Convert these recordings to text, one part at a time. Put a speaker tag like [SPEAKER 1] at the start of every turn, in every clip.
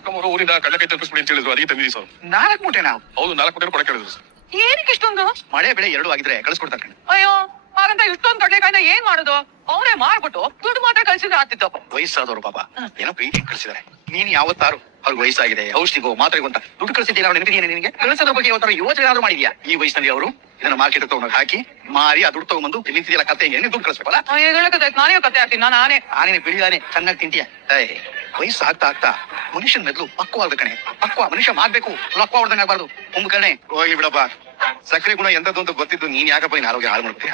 [SPEAKER 1] ಅಕ್ಕಮ್ಮವರು ಊರಿಂದ ಕಡಲೆಕಾಯಿ ತಲುಪಿಸ್ಬಿಡಿ ಅಂತ ಹೇಳಿದ್ರು, ಅದಕ್ಕೆ ತಂದಿದ್ದೀವಿ ಸರ್.
[SPEAKER 2] 4 ಮೂಟೆನಾ?
[SPEAKER 1] ಹೌದು, 4 ಮೂಟೆ ಕೊಡಕ್ಕೆ ಹೇಳಿದ್ರು ಸರ್.
[SPEAKER 2] ಏನಕ್ಕೆ ಇಷ್ಟೊಂದು? ಮಳೆ ಬೆಳೆ 2 ಆಗಿದ್ರೆ ಕಳಿಸ್ಕೊಡ್ತಾರೆ ಕಣೆ.
[SPEAKER 3] ಅಯ್ಯೋ, ಹಾಗಂತ ಇಷ್ಟೊಂದು ಕಡಲೆಕಾಯಿನ ಏನ್ ಮಾಡುದು? ಅವರೇ ಮಾಡ್ಬಿಟ್ಟು ದುಡ್ಡು ಮಾತ್ರ ಕಳ್ಸಿದ್ರೆ ಆಗ್ತಿತ್ತಪ್ಪ.
[SPEAKER 2] ವಯಸ್ಸಾದವರು ಪಾಪ ಏನೋ ಪ್ರೀತಿ ಕಳಿಸಿದಾರೆ. ನೀನ್ ಯಾವತ್ತಾರು ಅವ್ರಿಗೆ ವಯಸ್ಸಾಗಿದೆ ಔಷಧಿಗೋ ಮಾತ್ರೆಗೋ ಅಂತ ದುಡ್ಡು ಕಳಿಸಿದ್ದೀರಾ? ನೆನಪಿದೆಯಾ ನಿನಗೆ? ಕಳಿಸೋದ್ರ ಬಗ್ಗೆ ಯಾವತ್ತಾರು ಯೋಚನೆ ಏನಾದ್ರು ಮಾಡಿದ್ಯಾ? ಈ ವಯಸ್ಸಿನಲ್ಲಿ ಅವರು ಇದನ್ನ ಮಾರ್ಕೆಟ್ ತಗೊಂಡು ಹಾಕಿ ಮಾರಿ ಆ ದುಡ್ಡು ತಗೊಂಡ್ಬಂದು ನಿಂತಿದೆಯಲ್ಲ ಕತೆ ಏನು ದುಡ್ಡು ಕಳಿಸ್ಬೇಕಲ್ಲ?
[SPEAKER 3] ನಾನೇ ಕತೆ ಆಗ್ತೀನಿ. ನಾನೇ
[SPEAKER 2] ಬಿಳಿದಾನೆ ಚೆನ್ನಾಗಿ ತಿಂತೀಯ. ವಯಸ್ಸು ಆಗ್ತಾ ಆಗ್ತಾ ಮನುಷ್ಯನ ಮೆದ್ಲು ಪಕ್ವ ಕಣೆ. ಪಕ್ವ ಮನುಷ್ಯ ಮಾಡ್ಬೇಕು, ಲಕ್ವ ಹೊಡೆದಂಗ ಆಗ್ಬಾರ್ದು. ಕಣೆ
[SPEAKER 1] ಹೋಗಿ ಬಿಡಪ್ಪ. ಸಕ್ಕರೆ ಗುಣ ಎಂತದ್ದು ಅಂತ ಗೊತ್ತಿದ್ದು ನೀನ್ ಯಾಕಪ್ಪ ಇನ್ ಆರೋಗ್ಯ ಹಾಳು ಮಾಡ್ತೀಯ?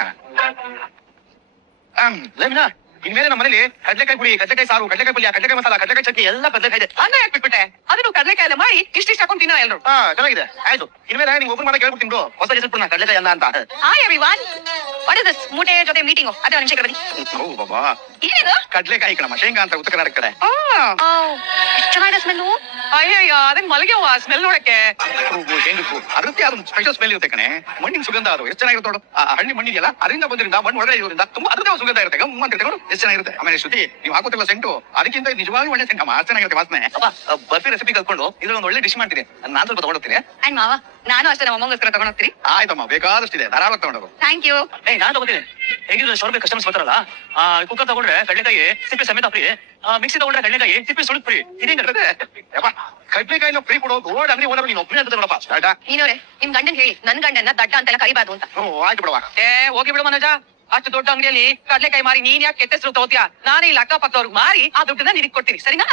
[SPEAKER 2] ಲಗ್ನ ಇನ್ಮೇಲೆ ನಮ್ಮ ಮನೇಲಿ ಕಡ್ಲೆಕಾಯಿ ಪುಡಿ, ಕಡ್ಲೆಕಾಯಿ ಸಾರು, ಕಡ್ಲೆಕಾಯಿ ಪಲ್ಯ, ಕಡ್ಲೆಕಾಯಿ ಮಸಾಲ, ಕಡ್ಲೆಕಾಯಿ ಚಟ್ನಿ ಎಲ್ಲ ಕಡ್ಲೆಕಾಯಿ ಇದೆ.
[SPEAKER 3] ಅನ್ನ ಯಾಕೆ ಬಿಟ್ಬಿಟ್ಟೆ? ಅದನ್ನು ಕಡ್ಲೆಕಾಯಿ ಎಲ್ಲ ಮಾಡಿ ಇಷ್ಟಿಷ್ಟ ಹಾಕೊಂಡು ತಿನ್ನೋ ಎಲ್ರು.
[SPEAKER 2] ಚೆನ್ನಾಗಿದೆ, ಆಯ್ತು. ಇನ್ಮೇಲೆ ನಿಂಗೆ ಒಬ್ಬರು ಮಾಡಕ್ಕೆ ಹೇಳ್ಬಿಡ್ತೀನಿ ಹೊಸ ಹೆಸರು ಕಡ್ಲೆಕಾಯಿ ಅನ್ನ ಅಂತ.
[SPEAKER 3] Hi everyone, what is this? ಮೂಟೆ ಜೊತೆ ಮೀಟಿಂಗ್ ಅದೇ ಒಂದು ನಿಮಿಷ ಬನ್ನಿ.
[SPEAKER 2] ಓ ಬಾಬಾ,
[SPEAKER 3] ಏನಿದು?
[SPEAKER 2] ಕಡ್ಲೆಕಾಯಿ ಕಣಮ್ಮ, ಶೇಂಗಾ ಅಂತ ಉತ್ತರ ಕರ್ನಾಟಕ ಕಡೆ.
[SPEAKER 3] ಎಷ್ಟು ಚೆನ್ನಾಗಿದೆ ಸ್ಮೆಲ್ಲು. ಅಯ್ಯಯ್ಯ, ಅದಕ್ಕೆ ಮಲಗೆ ಸ್ಮೆಲ್ ನೋಡಕ್ಕೆ.
[SPEAKER 2] ಶೇಂಗಕ್ಕೂ ಅದಕ್ಕೆ ಅದೊಂದು ಸ್ಪೆಷಲ್ ಸ್ಮೆಲ್ ಇರುತ್ತೆ ಕಣೆ. ಮಣ್ಣಿನ ಸುಗಂಧ ಅದು ಎಷ್ಟು ಚೆನ್ನಾಗಿರುತ್ತೆ ನೋಡು. ಹಳ್ಳಿ ಮಣ್ಣಿದೆಯಲ್ಲ, ಅದರಿಂದ ಬಂದ್ರಿಂದ ಮಣ್ಣು ಒಳಗಡೆ ಇರೋದ್ರಿಂದ ತುಂಬಾ ಅದರದೇ ಸುಗಂಧ ಇರುತ್ತೆ. ಗಮ್ಮ ಅಂತ ಇರುತ್ತೆ, ಎಷ್ಟು ಚೆನ್ನಾಗಿರುತ್ತೆ. ಆಮೇಲೆ ಶ್ರುತಿ, ನೀವು ಹಾಕೋತಿಲ್ಲ ಸೆಂಟು, ಅದಕ್ಕಿಂತ ನಿಜವಾಗ್ಲೂ ಒಳ್ಳೆ ಸೆಂಟಮ್ಮ, ಅಷ್ಟು ಚೆನ್ನಾಗಿರುತ್ತೆ ವಾಸನೆ. ಬರ್ಫಿ ರೆಸಿಪಿ ಕಲ್ತ್ಕೊಂಡು ಇದ್ರಲ್ಲಿ ಒಂದು ಒಳ್ಳೆ ಡಿಶ್ ಮಾಡ್ತೀನಿ. ನಾನು ಸ್ವಲ್ಪ ತಗೊಂಡೋಗ್ತೀನಿ.
[SPEAKER 3] ಅಂಡ್ ಮಾವ, ನಾನು ಅಷ್ಟೇ ನಮ್ಮ ಅಮ್ಮಗೋಸ್ಕರ ತಗೊಂಡೋಗ್ತೀರಿ.
[SPEAKER 2] ಆಯ್ತಮ್ಮ, ಬೇಕಾದಷ್ಟಿದೆ, ಧಾರಾಳ ತಗೊಂಡೋಗು.
[SPEAKER 3] Thank you.
[SPEAKER 2] ನಾನು ತಗೋತೀನಿ. ಹೇಗಿದ್ರೆ 100 ರೂಪಾಯಿ ಕಸ್ಟಮರ್ಸ್ ಬರ್ತಾರಲ್ಲ, ಕುಕ್ಕರ್ ತಗೊಂಡ್ರೆ ಕಡ್ಲೆಕಾಯಿ ಸಿಪ್ಪೆ ಸಮೇತ ಫ್ರೀ, ಮಿಕ್ಸಿ ತಗೊಂಡ್ರೆ ಕಡ್ಲೆಕಾಯಿ ಸಿಪ್ಪೆ ಸುಳಿದ್ ಫ್ರೀ. ಇದೇನಿರ್ತದೆ ಕಡ್ಲೆಕಾಯಿನ ಫ್ರೀ ಕೊಡೋದು ರೋಡ್ ಅಂಗಡಿ ಓನರ್ ನೀನು ಒಬ್ಬನೇ ಅಂತ ನೋಡಪ್ಪ.
[SPEAKER 3] ನೀನವ್ರೆ, ನಿಮ್ ಗಂಡನ್ ಹೇಳಿ ನನ್ ಗಂಡನ್ನ ದಡ್ಡ ಅಂತೆಲ್ಲ ಕರಿಬಾರ್ದು ಅಂತ.
[SPEAKER 2] ಆಯ್ತು ಬಿಡವಾ.
[SPEAKER 3] ಹೋಗಿ ಬಿಡು ಮನೋಜ, ಅಷ್ಟು ದೊಡ್ಡ ಅಂಗಡಿಯಲ್ಲಿ ಕಡ್ಲೆಕಾಯಿ ಮಾರಿ ನೀನ್ ಯಾಕೆ ಕೆಟ್ಟ ಹೆಸರು ತಗೋತೀಯ? ನಾನೇ ಇಲ್ಲಿ ಅಕ್ಕಪಕ್ಕವ್ರಿಗೆ ಮಾರಿ ಆ ದುಡ್ಡನ್ನ ನಿನಗೆ ಕೊಡ್ತೀನಿ, ಸರಿನಾ?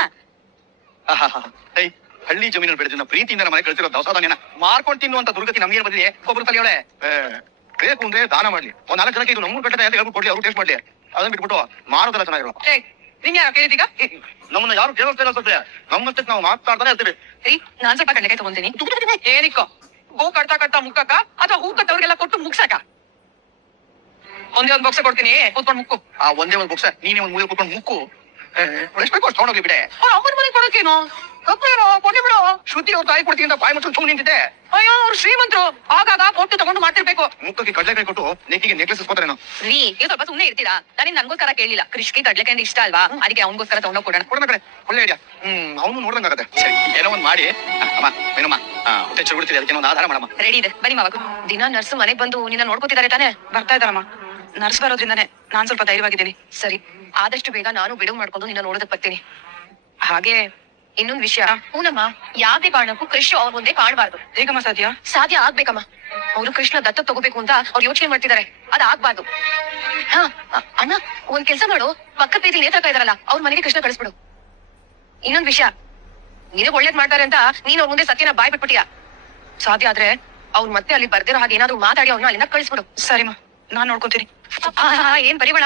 [SPEAKER 2] ಹಳ್ಳಿ ಜಮೀನಲ್ಲಿ ಬೆಳೆದಿನ ಪ್ರೀತಿಯಿಂದ ಮನೆ ಕಳಿಸಿರೋ ದವಸ ಧಾನ್ಯನ ಮಾರ್ಕೊಂಡು ತಿನ್ನುವಂತ ದುರ್ಗತಿ ನಮ್ಗೆ ಬಂದಿದೆ. ಒಬ್ರು ತಲೆಯೋಳೆ ಬೇಕು ಅಂದ್ರೆ ದಾನ ಮಾಡ್ಲಿ, ಒಂದ್ 4 ಜನಕ್ಕೆ ಇದು ನಮ್ಮೂರು ಕಟ್ಟಡ ಅಂತ ಹೇಳ್ಬಿಟ್ಟು ಕೊಡ್ಲಿ, ಅವ್ರು ಟೇಸ್ಟ್ ಮಾಡ್ಲಿ. ಅದನ್ನ ಬಿಟ್ಬಿಟ್ಟು ಮಾರೋದೆಲ್ಲ ಚೆನ್ನಾಗಿರೋ.
[SPEAKER 3] ನಿನ್ ಯಾರು ಕೇಳಿದೀಗ?
[SPEAKER 2] ನಮ್ಮನ್ನ ಯಾರು ಕೇಳಿಸ್ತಾ ಇಲ್ಲ ಸ್ವಲ್ಪ. ನಮ್ಮಷ್ಟಕ್ಕೆ ನಾವು ಮಾತಾಡ್ತಾನೆ ಇರ್ತೀವಿ.
[SPEAKER 3] ನಾನ್ ಸ್ವಲ್ಪ ಕಡ್ಲೆಕಾಯಿ ತಗೊಂತೀನಿ. ಏನಿಕ್ಕೋ, ಗೋ ಕಟ್ತಾ ಕಟ್ತಾ ಮುಕ್ಕಕ್ಕ ಅಥವಾ ಹೂ ಕಟ್ಟವ್ರಿಗೆಲ್ಲ ಕೊಟ್ಟು ಮುಗ್ಸಾಕ? ಒಂದೇ ಒಂದ್ ಬಾಕ್ಸ್ ಕೊಡ್ತೀನಿ, ಕೂತ್ಕೊಂಡು ಮುಕ್ಕು.
[SPEAKER 2] ಒಂದೇ ಒಂದ್ ಬಾಕ್ಸ್ ನೀನೇ ಒಂದ್ ಮೂಲೆ ಕೂತ್ಕೊಂಡು ಮುಕ್ಕು. ಎಷ್ಟು ಬೇಕು ತಗೊಂಡೋಗ್ಲಿ ಬಿಡೆ.
[SPEAKER 3] ಅಮ್ಮನ ಮನೆಗೆ ಕೊಡೋಕೇನು? ತಪ್ಪೇನೋ, ಕೊಡಿ ಬಿಡು.
[SPEAKER 2] ಶ್ರುತಿ ಅವ್ರು ತಾಯಿ ಕೊಡ್ತೀನಿ ಅಂತ ಬಾಯಿ ಮುಚ್ಕೊಂಡು ಸುಮ್ಮನೆ ನಿಂತಿದ್ದೆ.
[SPEAKER 3] ಅಯ್ಯೋ, ಅವ್ರು ಶ್ರೀಮಂತರು, ಆಗಾಗ ಕೊಟ್ಟು ತಗೊಂಡು ಮಾಡ್ತಿರ್ಬೇಕು.
[SPEAKER 2] ಮುಖಕ್ಕೆ ಕಡ್ಲೆಕಾಯಿ ಕೊಟ್ಟು ನೆಕ್ಕಿಗೆ ನೆಕ್ಲೆಸ್ ಕೊಡ್ತಾರೇನೋ.
[SPEAKER 3] ರೀ, ನೀವು ಸ್ವಲ್ಪ ಸುಮ್ಮನೆ ಇರ್ತೀರಾ? ನಾನು ನನ್ಗೋಸ್ಕರ ಕೇಳಿಲ್ಲ, ಕೃಷ್ಣಿ ಕಡ್ಲೆಕಾಯಿ ಇಷ್ಟ ಅಲ್ವಾ, ಅದಕ್ಕೆ ಅವ್ನಿಗೋಸ್ಕರ ತಗೊಂಡೋಗಿ ಕೊಡೋಣ.
[SPEAKER 2] ಕೊಡೋಣ ಕಡೆ, ಒಳ್ಳೆ ಐಡಿಯಾ. ಅವನು ನೋಡ್ದಂಗಾಗತ್ತೆ. ಸರಿ, ಏನೋ ಒಂದ್ ಮಾಡಿ. ಅಮ್ಮ ಏನಮ್ಮ ಹೊಟ್ಟೆ ಚುರುಗುಡ್ತಿದೆ, ಅದಕ್ಕೆ ಒಂದು ಆಧಾರ ಮಾಡಮ್ಮ.
[SPEAKER 3] ರೆಡಿ ಇದೆ, ಬನ್ನಿ ಮಾವ. ದಿನ ನರ್ಸ್ ಮನೆಗ್ ಬಂದು ನಿನ್ನ ನೋಡ್ಕೋತಿದ್ದಾರೆ ತಾನೆ?
[SPEAKER 4] ಬರ್ತಾ ಇದ್ದಾರಮ್ಮ. ನರ್ಸ್ ಬರೋದ್ರಿಂದಾನೆ ನಾನ್ ಸ್ವಲ್ಪ ಧೈರ್ಯವಾಗಿದ್ದೀನಿ.
[SPEAKER 3] ಸರಿ, ಆದಷ್ಟು ಬೇಗ ನಾನು ಬಿಡುವು ಮಾಡ್ಕೊಂಡು ನಿನ್ನ ನೋಡೋದಕ್ ಬರ್ತೀನಿ. ಹಾಗೆ ಇನ್ನೊಂದ್ ವಿಷಯ, ಹೂನಮ್ಮ, ಯಾವ್ದೇ ಕಾರಣಕ್ಕೂ ಕೃಷ್ಣ ಅವ್ರ ಮುಂದೆ ಕಾಣಬಾರ್ದು.
[SPEAKER 4] ಹೇಗಮ್ಮ ಸಾಧ್ಯ?
[SPEAKER 3] ಸಾಧ್ಯ ಆಗ್ಬೇಕಮ್ಮ. ಅವ್ರು ಕೃಷ್ಣ ದತ್ತ ತಗೋಬೇಕು ಅಂತ ಅವ್ರು ಯೋಚನೆ ಮಾಡ್ತಿದ್ದಾರೆ, ಅದಾಗ್ಬಾರ್ದು. ಹಾ ಅಣ್ಣ, ಒಂದ್ ಕೆಲ್ಸ ಮಾಡು, ಪಕ್ಕದ ಬೀದಿ ನೇತಾಕ ಇದಾರಲ್ಲ, ಅವ್ರ ಮನೆಗೆ ಕೃಷ್ಣ ಕಳಿಸ್ಬಿಡು. ಇನ್ನೊಂದ್ ವಿಷಯ, ನಿನಗ್ ಒಳ್ಳೇದ್ ಮಾಡ್ತಾರೆ ಅಂತ ನೀನ್ ಅವ್ರ ಮುಂದೆ ಸತ್ಯನ ಬಾಯ್ ಬಿಟ್ಬಿಟ್ಟಿಯಾ. ಸಾಧ್ಯ ಆದ್ರೆ ಅವ್ರು ಮತ್ತೆ ಅಲ್ಲಿ ಬರ್ದಿರೋ ಹಾಗೆ ಏನಾದ್ರು ಮಾತಾಡಿ ಅವ್ರನ್ನ ಅಲ್ಲಿಂದ ಕಳಿಸ್ಬಿಡು.
[SPEAKER 4] ಸರಿಮ್ಮ, ನಾನ್ ನೋಡ್ಕೊತೀನಿ.
[SPEAKER 3] ಏನ್ ಬರೀಬೇಡ.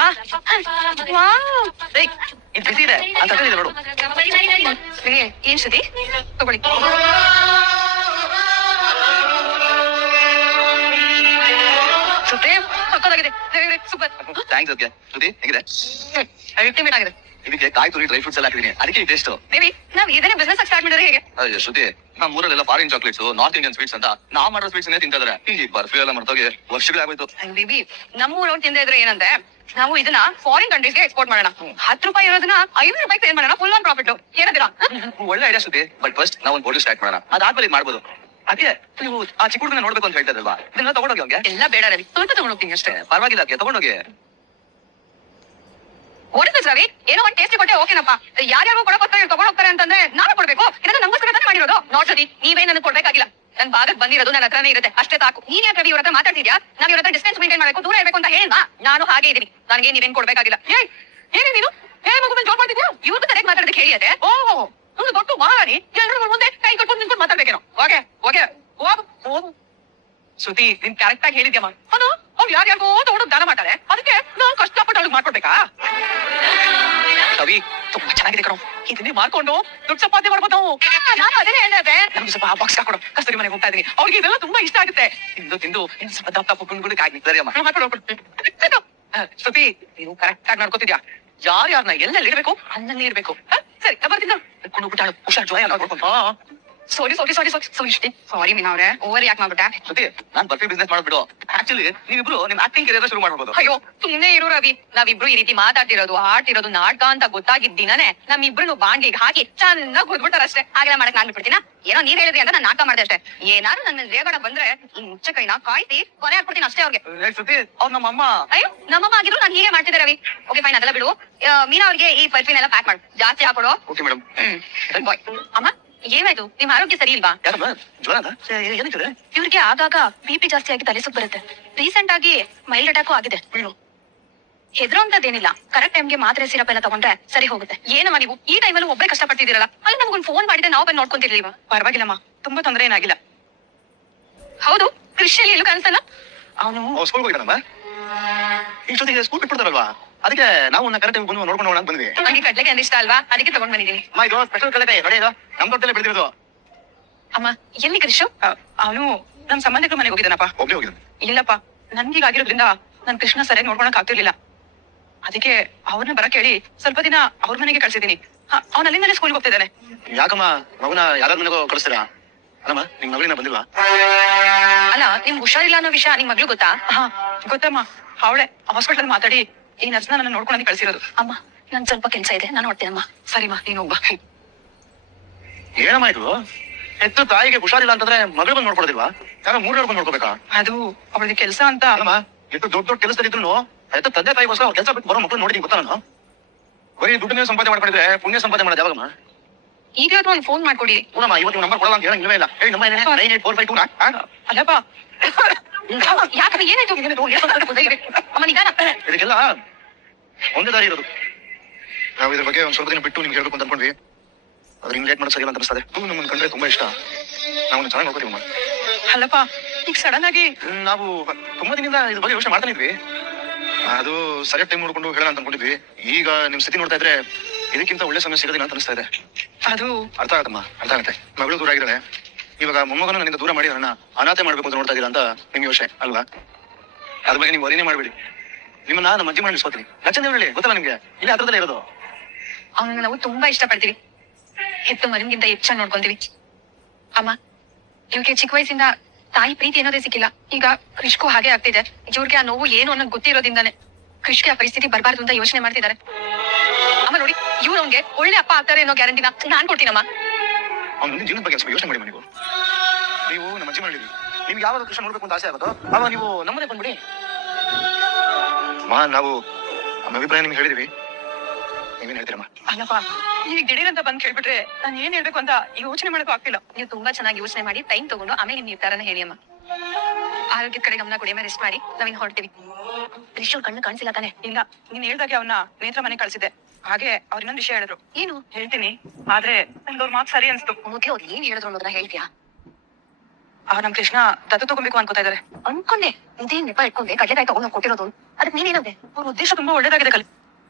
[SPEAKER 2] ಇದು ಬಿಸಿ ಇದೆ ಅಂತ ನೋಡು.
[SPEAKER 3] ಏನ್ ಶ್ರುತಿ, ತಗೊಳ್ಳಿ. ಶ್ರುತಿ, ಸಕ್ಕತ್ತಾಗಿದೆ, ಸೂಪರ್.
[SPEAKER 2] ಥ್ಯಾಂಕ್ಸ್ ಅದಕ್ಕೆ. ಶ್ರುತಿ ಹೇಗಿದೆ?
[SPEAKER 3] ಅಲ್ಟಿಮೇಟ್ ಆಗಿದೆ.
[SPEAKER 2] ಇದಕ್ಕೆ ಕಾಯಿ ತುರಿ ಡ್ರೈ ಫ್ರೂಟ್ಸ್ ಎಲ್ಲ ಹಾಕಿದೀನಿ, ಅದಕ್ಕೆ ಟೇಸ್ಟ್.
[SPEAKER 3] ದೇವಿ, ನಾವ್ ಇದನ್ನೇ ಬಿಸ್ನೆಸ್ ಸ್ಟಾರ್ಟ್ ಮಾಡಿದ್ರೆ ಹೇಗೆ?
[SPEAKER 2] ಶ್ರುತಿ, ನಮ್ಮ ಊರಲ್ಲೆಲ್ಲ foreign chocolates, north Indian sweets ಅಂತ ನಾವ್ ಮಾಡೋ ಸ್ವೀಟ್ಸ್ ತಿಂತಿದ್ರೆ ಇಲ್ಲಿ ಬರ್ಫಿ ಎಲ್ಲ ಮರ್ತೋಗಿ ವರ್ಷಗಳಾಗೋಯ್ತು.
[SPEAKER 3] ಬೇಬಿ, ನಮ್ಮ ಊರವ್ರು ತಿಂದ ಇದ್ರೆ ಏನಂದ್ರೆ, ನಾವು ಇದನ್ನ ಫಾರಿನ್ ಕಂಟ್ರೀಸ್ಗೆ ಎಕ್ಸ್ಪೋರ್ಟ್ ಮಾಡೋಣ. 10 ರೂಪಾಯಿ ಇರೋದನ್ನ 5 ರೂಪಾಯಿ ಸೇಲ್ ಮಾಡೋಣ, ಫುಲ್ ಆನ್ ಪ್ರಾಫಿಟ್. ಏನಂತೀರಾ?
[SPEAKER 2] ಒಳ್ಳೆ ಐಡಿಯಾ ಶ್ರುತಿ, ಬಟ್ ಫಸ್ಟ್ ನಾವು ಒಂದು ಹೋಟೆಲ್ ಸ್ಟಾರ್ಟ್ ಮಾಡೋಣ, ಅದಾದ್ಮೇಲೆ ಮಾಡ್ಬೋದು. ಅದೇ ನೀವು ಆ ಚಿಕ್ಕ ಹುಡುಗನ ನೋಡ್ಬೇಕು ಅಂತ ಹೇಳ್ತಾರಲ್ವಾ, ಇದನ್ನ ತಗೊಂಡೋಗಿ ಅವ್ಗೆ.
[SPEAKER 3] ಎಲ್ಲ ಬೇಡ ರವಿ, ಸ್ವಲ್ಪ ತಗೊಂಡೋಗ್ತೀನಿ ಅಷ್ಟೇ.
[SPEAKER 2] ಪರವಾಗಿಲ್ಲ, ತಗೊಂಡೋಗಿ.
[SPEAKER 3] ಓಡಿಸ್ ರವಿ, ಏನೋ ಒಂದ್ ಟೇಸ್ಟ್ ಕೊಟ್ಟೆ ಓಕೆನಪ್ಪ. ಯಾರ್ಯಾರು ಕೊಡಕ್ಕೋಸ್ಕರ ತಗೊಂಡ್ ಹೋಗ್ತಾರೆ ಅಂತಂದ್ರೆ ನಾನು ಕೊಡ್ಬೇಕು. ಇದನ್ನ ನಮಗೋಸ್ಕರ ತಾನೇ ಮಾಡಿರೋದು. ನೋಡ್ಸದಿ, ನೀವೇ ನನಗೆ ಕೊಡ್ಬೇಕಾಗಿಲ್ಲ. ನನ್ ಭಾಗಕ್ಕೆ ಬಂದಿರೋದು ನನ್ನ ಹತ್ರನೇ ಇರುತ್ತೆ, ಅಷ್ಟೇ ಸಾಕು. ನೀನ್ ಯಾಕೆ ರವಿ ಇವ್ರ ಹತ್ರ ಮಾತಾಡ್ತಿದ್ಯಾ? ನಾವ್ ಇವ್ರ ಹತ್ರ ಡಿಸ್ಟೆನ್ಸ್ ಮೇಂಟೈನ್ ಮಾಡಬೇಕು, ದೂರ ಇರ್ಬೇಕು ಅಂತ ಹೇಳಿಲ್ವಾ? ನಾನು ಹಾಗೆ ಇದೀನಿ, ನನಗೆ ನೀವೇನ್ ಕೊಡ್ಬೇಕಾಗಿಲ್ಲ. ಏನೇ ನೀನು ಮಗು ಮೇಲೆ ಜೋರ್ ಮಾಡ್ತಿದ್ಯಾ? ಇವ್ರದ್ದು ಕರೆಕ್ಟ್ ಮಾತಾಡೋದಕ್ಕೆ ಹೇಳಿಯದೆ. ಓಹೋ, ಒಂದು ದೊಡ್ಡ ಮಹಾರಾಣಿ ಎಲ್ಲರೂ ಮುಂದೆ ಕೈ ಕಟ್ಕೊಂಡು ನಿಂತ್ಕೊಂಡು ಮಾತಾಡ್ಬೇಕೇನೋ. ಓಕೆ ಓಕೆ, ಹೋಗು. ಶ್ರುತಿ, ನೀನ್ ಕರೆಕ್ಟ್ ಆಗಿ ಹೇಳಿದ್ಯಮ್ಮ. ಅದು ಅವ್ರು ಯಾರ್ಯಾರಿಗೋ ತಗೊಂಡು ದಾನ ಮಾಡ್ತಾರೆ, ಅದಕ್ಕೆ ನಾವು ಕಷ್ಟಪಟ್ಟು ಅವ್ಳಿಗೆ ಮಾಡ್ಕೊಡ್ಬೇಕಾ?
[SPEAKER 2] ರವಿ, ತುಂಬಾ ಚೆನ್ನಾಗಿದೆ ಕಣೋ,
[SPEAKER 3] ಇದನ್ನೇ ಮಾಡ್ಕೊಂಡು ದುಡ್ಡು ಸಂಪಾದನೆ ಮಾಡ್ಬೋದು. ನಾನು ಅದೇ ಹೇಳಿದೆ, ನಮ್ಗೆ ಸ್ವಲ್ಪ ಬಾಕ್ಸ್ ಹಾಕೊಡು, ಕಸ್ತೂರಿ ಮನೆಗೆ ಹೋಗ್ತಾ ಇದೀನಿ. ಅವ್ರಿಗೆ ಇದೆಲ್ಲ ತುಂಬಾ ಇಷ್ಟ ಆಗುತ್ತೆ. ತಿಂದು ಇನ್ನು ಸ್ವಲ್ಪ ದಪ್ಪ ಗುಂಡ್ಗುಡಕ್ಕಾಗಿ ಸರಿ ಅಮ್ಮ ಮಾಡ್ಕೊಂಡು. ಶ್ರುತಿ, ನೀವು ಕರೆಕ್ಟ್ ಆಗಿ ಮಾಡ್ಕೋತಿದ್ಯಾ? ಯಾರ್ಯಾರನ್ನ ಎಲ್ಲೆಲ್ಲಿ ಇಡ್ಬೇಕು ಅಲ್ಲಲ್ಲಿ ಇರ್ಬೇಕು. ಸರಿ, ಬರ್ತೀನಿ. ಹುಷಾರ್ ಜೋಯ ನೋಡ್ಕೊಂಡು. ಸಾರಿ ಮೀನಾ ಅವ್ರೆ, ಓವರ್ ಯಾಕೆ ಮಾಡ್ಬಿಟ್ಟೆ?
[SPEAKER 2] ಶ್ರುತಿ, ನಾನ್ ಬರ್ಫಿ ಬಿಸ್ನೆಸ್ ಮಾಡ್ಬಿಡು. ಆಕ್ಚುಲಿ ನೀವಿಬ್ರು ನಿಮ್ ಆಕ್ಟಿಂಗ್ ಕೆರಿಯರ್ ಶುರು ಮಾಡ್ಬೋದು.
[SPEAKER 3] ಅಯ್ಯೋ ಸುಮ್ನೆ ಇರು ರವಿ, ನಾವಿಬ್ರು ಈ ರೀತಿ ಮಾತಾಡ್ತಿರೋದು ಆಡ್ತಿರೋದು ನಾಟಕ ಅಂತ ಗೊತ್ತಾಗಿದ್ದ ದಿನನೇ ನಮ್ಮಿಬ್ರು ಬಾಂಡ್ಲಿಗೆ ಹಾಕಿ ಚೆನ್ನಾಗಿ ಹುಡ್ಬಿಟ್ಟಾರಷ್ಟೇ. ಹಾಗೆಲ್ಲ ಮಾಡಕ್ ನಾನ್ ಬಿಟ್ಬಿಡ್ತೀನ? ಏನೋ ನೀವ್ ಹೇಳಿದ್ರಿ ಅಂತ ನಾನು ನಾಟಕ ಮಾಡ್ದೆ ಅಷ್ಟೇ. ಏನಾದ್ರು ನನ್ನ ರೇಗಡ ಬಂದ್ರೆ ಈ ಮುಚ್ಚ ಕೈನ ಕಾಯ್ತಿ ಕೊನೆ ಹಾಕ್ಬಿಡ್ತೀನಿ ಅಷ್ಟೇ ಅವ್ರಿಗೆ.
[SPEAKER 2] ಶ್ರುತಿ, ಅವ್ರು ನಮ್ಮಮ್ಮ.
[SPEAKER 3] ಅಯ್ಯೋ ನಮ್ಮಮ್ಮ ಆಗಿದ್ರು ನಾನು ಹೀಗೆ ಮಾಡ್ತಿದ್ದೆ ರವಿ. ಓಕೆ ಫೈನ್, ಅದೆಲ್ಲ ಬಿಡು. ಮೀನಾ ಅವ್ರಿಗೆ ಈ ಪರ್ಫಿನೆಲ್ಲ ಪ್ಯಾಕ್ ಮಾಡು, ಜಾಸ್ತಿ ಹಾಕೊಡು.
[SPEAKER 2] Okay madam.
[SPEAKER 3] ಬಾಯ್. ಅಮ್ಮ ಏನಾಯ್ತು, ನಿಮ್ ಆರೋಗ್ಯ ಸರಿ ಇಲ್ವಾ?
[SPEAKER 2] ಯಾರಮ್ಮ ಜ್ವರ ಏನಿದೆ?
[SPEAKER 3] ಇವ್ರಿಗೆ ಆಗಾಗ BP ಜಾಸ್ತಿ ಆಗಿ ತಲೆ ಸುತ್ತು ಬರುತ್ತೆ. ರೀಸೆಂಟ್ ಆಗಿ ಮೈಲ್ಡ್ ಅಟ್ಯಾಕು ಆಗಿದೆ. ಹೆದ್ರೋ ಅಂತದೇನಿಲ್ಲ, ಕರೆಕ್ಟ್ ಟೈಮ್ಗೆ ಮಾತ್ರೆ ಸಿರಪ್ ಎಲ್ಲ ತಗೊಂಡ್ರೆ ಸರಿ ಹೋಗುತ್ತೆ. ಏನಮ್ಮ ನೀವು ಈ ಟೈಮಲ್ಲಿ ಒಬ್ಬರೇ ಕಷ್ಟಪಡ್ತಿದ್ದೀರಲ್ಲ, ಅಲ್ಲಿ ನಮ್ಗೊಂದು ಫೋನ್ ಮಾಡಿದ್ರೆ ನಾವು ಬಂದು ನೋಡ್ಕೊಂತಿರ್ಲಿಲ್ವಾ?
[SPEAKER 4] ಪರವಾಗಿಲ್ಲಮ್ಮ, ತುಂಬಾ ತೊಂದರೆ ಏನಾಗಿಲ್ಲ.
[SPEAKER 3] ಹೌದು, ಕೃಷಿಯಲ್ಲಿ ಎಲ್ಲೂ ಕಾಣಿಸಲ್ಲ.
[SPEAKER 4] ಅವನು
[SPEAKER 2] ಸ್ಕೂಲ್ಗೆ ಹೋಗಿದ್ದಾನಮ್ಮ. ಇಷ್ಟೊತ್ತಿಗೆ ಸ್ಕೂಲ್ ಬಿಟ್ಬಿಡ್ತಾರಲ್ವಾ, ಅದಕ್ಕೆ ನಾವು ಕರೆಕ್ಟ್ ಬಂದು ನೋಡ್ಕೊಂಡು ಹೋಗೋಣ ಬಂದ್ವಿ.
[SPEAKER 3] ನನಗೆ ಕಡ್ಲೆಗೆ ಅಂದ್ರೆ ಇಷ್ಟ ಅಲ್ವಾ, ಅದಕ್ಕೆ ತಗೊಂಡ್ ಬಂದಿದ್ದೀನಿ.
[SPEAKER 2] ಇದು ಸ್ಪೆಷಲ್ ಕಡಲೆ ನೋಡಿ, ಇದು ನಮ್ ತೋಟದಲ್ಲೇ ಬೆಳೆದಿರೋದು.
[SPEAKER 3] ಅಮ್ಮ ಎಲ್ಲಿ ಕೃಷು?
[SPEAKER 4] ಅವನು ನಮ್ ಸಂಬಂಧಿಕರ ಮನೆಗೆ ಹೋಗಿದ್ದಾನಪ್ಪ.
[SPEAKER 2] ಹೋಗಿದ್ದಾನೆ.
[SPEAKER 4] ಇಲ್ಲಪ್ಪ, ನನ್ಗೀಗಾಗಿರೋದ್ರಿಂದ ನನ್ ಕೃಷ್ಣ ಸರಿಯಾಗಿ ನೋಡ್ಕೊಳಕ್ ಆಗ್ತಿರ್ಲಿಲ್ಲ. ಅದಕ್ಕೆ ಅವ್ರನ್ನ ಬರಕ್ ಹೇಳಿ ಸ್ವಲ್ಪ ದಿನ ಅವ್ರ ಮನೆಗೆ ಕಳ್ಸಿದೀನಿ. ಅವ್ನ ಅಲ್ಲಿಂದಲೇ ಸ್ಕೂಲ್ಗೆ ಹೋಗ್ತಿದ್ದಾನೆ.
[SPEAKER 2] ಯಾಕಮ್ಮ ಮಗುನ ಯಾರ ಮನೆಗೂ ಕಳಿಸ್ತೀರಾ? ಅಲ್ಲಮ್ಮ, ನಿಮ್ ಮಗಳಿನ ಬಂದಿಲ್ವಾ?
[SPEAKER 3] ಅಲ್ಲ, ನಿಮ್ಗೆ ಹುಷಾರಿಲ್ಲ ಅನ್ನೋ ವಿಷಯ ನಿಮ್ ಮಗಳು ಗೊತ್ತಾ?
[SPEAKER 4] ಗೊತ್ತಮ್ಮ, ಅವಳೆ ಹಾಸ್ಪಿಟಲ್ ಮಾತಾಡಿ ಈ ನರ್ಸ್ನ ನನ್ನ ನೋಡ್ಕೊಂಡು ಕಳ್ಸಿರೋದು.
[SPEAKER 3] ಅಮ್ಮ ನನ್ ಸ್ವಲ್ಪ ಕೆಲ್ಸ ಇದೆ, ನಾನು ಹೊಡ್ತೇನಮ್ಮ.
[SPEAKER 4] ಸರಿಮಾ, ನೀನು ಹೋಗ್ಬಾ.
[SPEAKER 2] ಏನಮ್ಮ ಇದು? ಹೆತ್ತು ತಾಯಿಗೆ ಹುಷಾರಿಲ್ಲ ಅಂತಂದ್ರೆ ಮಗಳು ಬಂದು ನೋಡ್ಕೊಡೋದಿಲ್ವಾ? ಯಾರೋ ಮೂರನೇ ಬಂದು ನೋಡ್ಕೋಬೇಕಾ?
[SPEAKER 4] ಅದು ಅವಳಿಗೆ ಕೆಲ್ಸ ಅಂತ.
[SPEAKER 2] ಅಲ್ಲಮ್ಮ, ಎಷ್ಟು ದೊಡ್ಡ ದೊಡ್ಡ ಕೆಲಸದಲ್ಲಿದ್ರು ಹೆತ್ತ ತಂದೆ ತಾಯಿಗೋಸ್ಕರ ಕೆಲಸ ಬಿಟ್ಟು ಬರೋ ಮಕ್ಕಳು ನೋಡಿ ಗೊತ್ತಾ? ನಾನು ಬರೀ ದುಡ್ಡನ್ನೇ ಸಂಪಾದನೆ ಮಾಡ್ಕೊಂಡಿದ್ರೆ ಪುಣ್ಯ ಸಂಪಾದನೆ ಮಾಡೋದು ಯಾವಾಗಮ್ಮ?
[SPEAKER 3] ಈಗ ಒಂದು ಫೋನ್ ಮಾಡ್ಕೊಡಿ.
[SPEAKER 2] ಪುನಮ್ಮ ಇವತ್ತು ನಂಬರ್ ಕೊಡಲ್ಲ ಅಂತ ಹೇಳಂಗಿಲ್ವೇ ಇಲ್ಲ. ಹೇಳಿ, ನಮ್ಮ 98452.
[SPEAKER 4] ಅಲ್ಲಪ್ಪ,
[SPEAKER 3] ಯಾಕಂದ್ರೆ ಏನಾಯ್ತು? ಅಮ್ಮ ನಿಧಾನ.
[SPEAKER 2] ಇದಕ್ಕೆಲ್ಲ ಒಂದೇ ದಾರಿ ಇರೋದು. ನಾವು ಇದ್ರ ಬಗ್ಗೆ ಒಂದ್ ಸ್ವಲ್ಪ ದಿನ ಬಿಟ್ಟು ನಿಮ್ಗೆ ಹೇಳ್ಬೇಕು ಅಂತ ಅನ್ಕೊಂಡ್ವಿ. ಆದ್ರೆ ಹಿಂಗ್ ಲೇಟ್ ಮಾಡೋದು ಸರಿಯಲ್ಲ ಅಂತ ಅನಿಸ್ತದೆ. ನಮ್ಮನ್ನ ಕಂಡ್ರೆ ತುಂಬಾ ಇಷ್ಟ, ನಾವು ಚೆನ್ನಾಗಿ ನೋಡ್ಕೋತೀವಮ್ಮ.
[SPEAKER 4] ಅಲ್ಲಪ್ಪ, ಈಗ ಸಡನ್ ಆಗಿ
[SPEAKER 2] ನಾವು ತುಂಬಾ ದಿನದಿಂದ ಇದ್ರ ಬಗ್ಗೆ ಯೋಚನೆ ಮಾಡ್ತಾನೆ ಇದ್ವಿ. ಅದು ಸರಿಯಾದ ಟೈಮ್ ನೋಡ್ಕೊಂಡು ಹೇಳೋಣ ಅಂತ ಅನ್ಕೊಂಡಿದ್ವಿ. ಈಗ ನಿಮ್ ಸ್ಥಿತಿ ನೋಡ್ತಾ ಇದ್ರೆ ಇದಕ್ಕಿಂತ ಒಳ್ಳೆ ಸಮಯ ಸಿಗೋದಿಲ್ಲ ಅಂತ ಅನಿಸ್ತಾ ಇದೆ.
[SPEAKER 4] ಅದು
[SPEAKER 2] ಅರ್ಥ ಆಗತ್ತಮ್ಮ, ಅರ್ಥ ಆಗುತ್ತೆ. ಮಗಳು ದೂರ ಆಗಿದ್ದಾಳೆ, ಇವಾಗ ಮೊಮ್ಮಗನ ನನ್ನಿಂದ ದೂರ ಮಾಡಿ ನನ್ನ ಅನಾಥೆ ಮಾಡ್ಬೇಕು ಅಂತ ನೋಡ್ತಾ ಇದ್ದೀರಾ ಅಂತ ನಿಮ್ಗೆ ಯೋಚನೆ ಅಲ್ವಾ? ಅದ್ರ ಬಗ್ಗೆ ನೀವು ವರಿನೇ ಮಾಡ್ಬೇಡಿ. ನಿಮ್ಮನ್ನ ನಮ್ಮ ಅಜ್ಜಿ ಮಾಡಿ ಇಸ್ಕೊತೀನಿ. ಲಕ್ಷಣ ಹೇಳಿ, ಗೊತ್ತಲ್ಲ ನಿಮ್ಗೆ, ಇಲ್ಲಿ ಹತ್ರದಲ್ಲೇ ಇರೋದು.
[SPEAKER 3] ಅವನನ್ನ ನಾವು ತುಂಬಾ ಇಷ್ಟಪಡ್ತೀವಿ, ಹೆತ್ತು ಮರಿಗಿಂತ ಹೆಚ್ಚಾಗಿ ನೋಡ್ಕೊಂತೀವಿ. ಅಮ್ಮ ಇವ್ರಿಗೆ ಚಿಕ್ಕ ವಯಸ್ಸಿಂದ ತಾಯಿ ಪ್ರೀತಿ ಅನ್ನೋದೇ ಸಿಕ್ಕಿಲ್ಲ. ಈಗ ಕೃಷ್ಗೂ ಹಾಗೆ ಆಗ್ತಿದೆ. ಇವ್ರಿಗೆ ಆ ನೋವು ಏನು ಅನ್ನೋದು ಗೊತ್ತಿರೋದ್ರಿಂದಾನೆ ಕೃಷ್ಗೆ ಆ ಪರಿಸ್ಥಿತಿ ಬರಬಾರ್ದು ಅಂತ ಯೋಚನೆ ಮಾಡ್ತಿದ್ದಾರೆ. ಅಮ್ಮ ನೋಡಿ, ಇವ್ರು ಅವ್ನಿಗೆ ಒಳ್ಳೆ ಅಪ್ಪ ಆಗ್ತಾರೆ ಅನ್ನೋ ಗ್ಯಾರಂಟಿನ ನಾನ್ ಕೊಡ್ತೀನಮ್ಮ.
[SPEAKER 2] ಅವ್ನ ಮುಂದಿನ ಜೀವನದ ಬಗ್ಗೆ ಸ್ವಲ್ಪ ಯೋಚನೆ ಮಾಡಿ. ನೀವು ನಮ್ಮ ಅಜ್ಜಿ ಮಾಡಿದ್ವಿ. ನಿಮ್ಗೆ ಯಾವಾಗ ಕೃಷ್ಣ ನೋಡ್ಬೇಕು ಅಂತ ಆಸೆ ಆಗುತ್ತೋ ಅವಾಗ ನೀವು ನಮ್ಮನೆ ಬಂದ್ಬಿಡಿ. ನಾವು ನಮ್ಮ ಅಭಿಪ್ರಾಯ ನಿಮ್ಗೆ ಹೇಳಿದೀವಿ, ನೀವೇನ್ ಹೇಳ್ತೀರಮ್ಮ?
[SPEAKER 4] ಅಲ್ಲಪ್ಪ, ಈಗ ದಿಢೀರ್ ಅಂತ ಬಂದ್ ಕೇಳ್ಬಿಟ್ರೆ ನಾನು ಏನ್ ಹೇಳ್ಬೇಕು ಅಂತ ಯೋಚನೆ ಮಾಡಕ್ಕೂ ಆಗ್ತಿಲ್ಲ.
[SPEAKER 3] ನೀವು ತುಂಬಾ ಚೆನ್ನಾಗಿ ಯೋಚನೆ ಮಾಡಿ ಟೈಮ್ ತಗೊಂಡು ಆಮೇಲೆ ನಿಮ್ ನಿರ್ಧಾರನ ಹೇಳಿ ಅಮ್ಮ. ಆರೋಗ್ಯದ ಕಡೆ ಗಮನ ಕೊಡಿ, ರೆಸ್ಟ್ ಮಾಡಿ. ನಾವಿನ್ ಹೊರಡ್ತೀವಿ. ಕೃಷ್ಣ ಕಣ್ಣು ಕಾಣಿಸಿಲ್ಲ ತಾನೆ?
[SPEAKER 4] ಇಲ್ಲ, ನೀನ್ ಹೇಳ್ದಾಗೆ ಅವನ್ನ ನೇತ್ರ ಮನೆ ಕಳ್ಸಿದ್ದೆ. ಹಾಗೆ ಅವ್ರ ಇನ್ನೊಂದ್ ವಿಷಯ ಹೇಳಿದ್ರು.
[SPEAKER 3] ಏನು?
[SPEAKER 4] ಹೇಳ್ತೀನಿ, ಆದ್ರೆ ಅವ್ರ ಮಾತು ಸರಿ ಅನ್ಸ್ತು.
[SPEAKER 3] ಮುಖ್ಯ ಅವ್ರು ಏನ್ ಹೇಳಿದ್ರು ಅನ್ನೋದನ್ನ ಹೇಳ್ತೀಯಾ?
[SPEAKER 4] ಅವ್ರ ನಮ್ ಕೃಷ್ಣ ದತ್ತು ತಗೊಬೇಕು ಅನ್ಕೋತಾ ಇದಾರೆ.
[SPEAKER 3] ಅನ್ಕೊಂಡೆ, ಇದೇ ನೆಪ ಇಟ್ಕೊಂಡೆ ಕಡ್ಲೆಕಾಯಿ ತಗೊಂಡು ಕೊಟ್ಟಿರೋದು. ಅದಕ್ಕೆ ನೀನೇನಂದೆ?
[SPEAKER 4] ಅವ್ರ ಉದ್ದೇಶ ತುಂಬಾ ಒಳ್ಳೇದಾಗಿದೆ ಕಲಿ.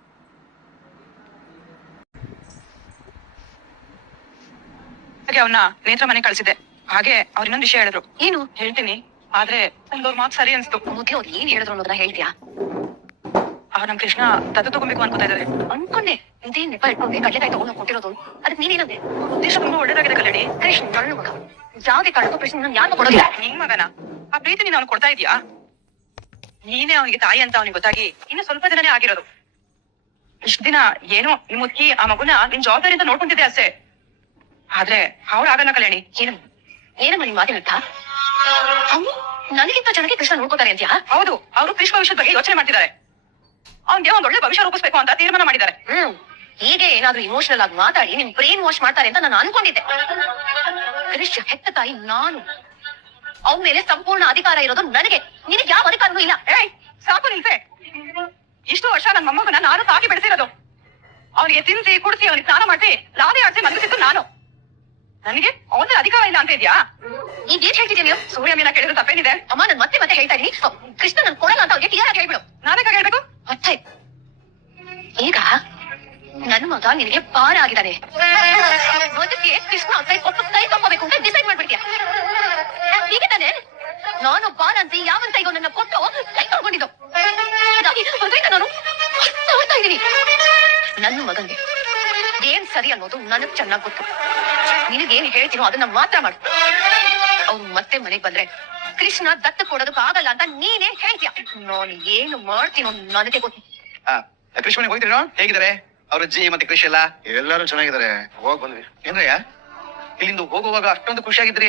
[SPEAKER 4] ಅವನ್ನ ನೇತ್ರ ಮನೆ ಕಳ್ಸಿದ್ದೆ. ಹಾಗೆ ಅವ್ರ ಇನ್ನೊಂದ್ ವಿಷಯ ಹೇಳಿದ್ರು.
[SPEAKER 3] ಏನು?
[SPEAKER 4] ಹೇಳ್ತೀನಿ, ಆದ್ರೆ ಅವ್ರ ಮಾತು ಸರಿ ಅನ್ಸ್ತು.
[SPEAKER 3] ಮುಖ್ಯ ಅವ್ರು ಏನ್ ಹೇಳಿದ್ರು ಅನ್ನೋದನ್ನ ಹೇಳ್ತೀಯಾ?
[SPEAKER 4] ಅವ್ರ ನಮ್ ಕೃಷ್ಣ ದತ್ತು ತಗೊಬೇಕು ಅನ್ಕೋತಾ ಇದಾರೆ.
[SPEAKER 3] ಅನ್ಕೊಂಡೆ, ಇದೇ ನೆಪ ಇಟ್ಕೊಂಡೆ ಕಡ್ಲೆಕಾಯಿ ತಗೊಂಡು ಕೊಟ್ಟಿರೋದು. ಅದಕ್ಕೆ ನೀನೇನಂದೆ?
[SPEAKER 4] ಅವ್ರ ಉದ್ದೇಶ ತುಂಬಾ ಒಳ್ಳೇದಾಗಿದೆ ಕಲ್ಲಡಿ.
[SPEAKER 3] ಕೃಷ್ಣ ಕಳ್ಳು ಮಗ, ಯಾವುದೇ ಕಾರಣಕ್ಕೂ ಕೃಷ್ಣ ಯಾರು ಕೊಡೋದಿಲ್ಲ.
[SPEAKER 4] ನಿನ್ ಮಗನ ಆ ಪ್ರೀತಿ ನೀನ್ ಅವ್ನು ಕೊಡ್ತಾ ಇದೀಯಾ? ನೀನೇ ಅವನಿಗೆ ತಾಯಿ ಅಂತ ಅವನಿಗೆ ಗೊತ್ತಾಗಿ ಇನ್ನು ಸ್ವಲ್ಪ ದಿನನೇ ಆಗಿರೋದು. ಇಷ್ಟ ದಿನ ಏನೋ ನಿಮ್ ಮುದ್ಕಿ ಆ ಮಗುನ ನಿನ್ ಜವಾಬ್ದಾರಿ ಅಂತ ನೋಡ್ಕೊಂತಿದ್ದೆ ಅಷ್ಟೇ. ಆದ್ರೆ ಅವ್ರು ಆಗಲ್ಲ ಕಲ್ಯಾಣಿ.
[SPEAKER 3] ಏನಮ್ಮ ನಿಮ್ ಮಾತಿನ ಅರ್ಥ? ನನಗಿಂತ ಚೆನ್ನಾಗಿ ಕೃಷ್ಣ ನೋಡ್ಕೋತಾರೆ ಅಂತ್ಯಾ?
[SPEAKER 4] ಹೌದು, ಅವರು ಕೃಷ್ಣ ಭವಿಷ್ಯದ ಬಗ್ಗೆ ಯೋಚನೆ ಮಾಡ್ತಿದ್ದಾರೆ. ಅವ್ನಿಗೆ ಒಂದ್ ಒಳ್ಳೆ ಭವಿಷ್ಯ ರೂಪಿಸ್ಬೇಕು ಅಂತ ತೀರ್ಮಾನ ಮಾಡಿದ್ದಾರೆ.
[SPEAKER 3] ಹೀಗೆ ಏನಾದ್ರೂ ಇಮೋಷನಲ್ ಆಗಿ ಮಾತಾಡಿ ನಿಮ್ ಬ್ರೈನ್ ವಾಶ್ ಮಾಡ್ತಾರೆ ಅಂತ ನಾನು ಅನ್ಕೊಂಡಿದ್ದೆ. ಕೃಷ್ಣ ಹೆತ್ತ ತಾಯಿ ನಾನು, ಅವನ ಮೇಲೆ ಸಂಪೂರ್ಣ ಅಧಿಕಾರ ಇರೋದು ನನಗೆ. ನಿನಗೆ ಯಾವ ಅಧಿಕಾರನೂ ಇಲ್ಲ.
[SPEAKER 4] ಸಾಕು ನಿಲ್ಸೆ. ಇಷ್ಟು ವರ್ಷ ನನ್ನ ಮೊಮ್ಮಗನ ನಾನು ಸಾಕಿ ಬೆಳೆಸಿರೋದು. ಅವನಿಗೆ ತಿನ್ಸಿ ಕುಡಿಸಿ ಅವನಿಗೆ ಸ್ನಾನ ಮಾಡಿಸಿ ಲಾದೆ ಆಡಿಸಿ ಮಲಗಿಸಿದ್ದು ನಾನು. ನನಗೆ ಅವನ ಅಧಿಕಾರ ಇಲ್ಲ ಅಂತ ಇದೆಯಾ?
[SPEAKER 3] ಈಗ ಏನ್ ಹೇಳ್ತಿದ್ಯಾ ನೀವು?
[SPEAKER 4] ಸೂರ್ಯ ಮೀನ ಕೇಳಿದ್ರೆ ತಪ್ಪೇನಿದೆ?
[SPEAKER 3] ಅಮ್ಮ ನನ್ ಮತ್ತೆ ಮತ್ತೆ ಹೇಳ್ತಾ ಇದೀನಿ, ಕೃಷ್ಣ ನನ್ ಕೊಡಲ್ಲ ಅಂತ ಅವ್ರಿಗೆ ಕ್ಲಿಯರ್ ಆಗಿ ಹೇಳ್ಬಿಡು.
[SPEAKER 4] ನಾನೇ ಹೇಳ್ಬೇಕು.
[SPEAKER 3] ಅಷ್ಟೇ. ಈಗ ನನ್ ಮಗ ನಿನಗೆ ಭಾರ ಆಗಿದ್ದಾನೆ. ಅದಕ್ಕೆ ಕೃಷ್ಣ ಕೈ ಕೊಟ್ಟು ಕೈ ತಗೋಬೇಕು ಅಂತ ಡಿಸೈಡ್ ಮಾಡ್ಬಿಡ್ತೀಯ. ಹೀಗೆ ತಾನೆ ನಾನು ಭಾರ ಅಂತ ಯಾವಂತ ಈಗ ನನ್ನ ಕೊಟ್ಟು ಕೈ ತಗೊಂಡಿದ್ದು. ಅದರಿಂದ ನಾನು ನೋಡ್ತಾ ಇದ್ದೀನಿ. ನನ್ನ ಮಗನ್ಗೆ ಏನ್ ಸರಿ ಅನ್ನೋದು ನನಗ್ ಚೆನ್ನಾಗ್ ಗೊತ್ತು. ನಿನಗೇನ್ ಹೇಳ್ತೀನೋ ಅದನ್ನ ಮಾತ್ರ ಮಾಡು. ಅವ್ರು ಮತ್ತೆ ಮನೆಗ್ ಬಂದ್ರೆ ಕೃಷ್ಣ ದತ್ತು ಕೊಡೋದಕ್ಕೆ ಆಗಲ್ಲ ಅಂತ ನೀನೇ ಹೇಳ್ತೀಯ. ನಾನು ಏನು ಮಾಡ್ತೀನೋ ನನಗೆ ಗೊತ್ತು.
[SPEAKER 2] ಕೃಷ್ಣನಿಗೆ ಹೋಗ್ತೀರೇನೋ? ಹೇಗಿದ್ದಾರೆ ಅವ್ರ ಅಜ್ಜಿ ಮತ್ತೆ ಕೃಷಿ ಎಲ್ಲ?
[SPEAKER 1] ಎಲ್ಲರೂ ಚೆನ್ನಾಗಿದ್ದಾರೆ, ಹೋಗ್ ಬಂದ್ವಿ.
[SPEAKER 2] ಏನ್ರಯ್ಯ ಇಲ್ಲಿಂದ ಹೋಗುವಾಗ ಅಷ್ಟೊಂದು ಖುಷಿಯಾಗಿದ್ರಿ,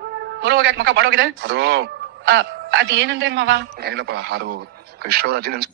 [SPEAKER 2] ಬರುವಾಗ ಯಾಕೆ ಮುಖ ಬಾಡೋಗಿದೆ?
[SPEAKER 1] ಅದು
[SPEAKER 4] ಅದೇನಂದ್ರೆ ಮಾವ,
[SPEAKER 1] ಏನಪ್ಪ, ಅದು ಕೃಷ್ಣ ಅಜ್ಜಿ ನೆನ್ಸ್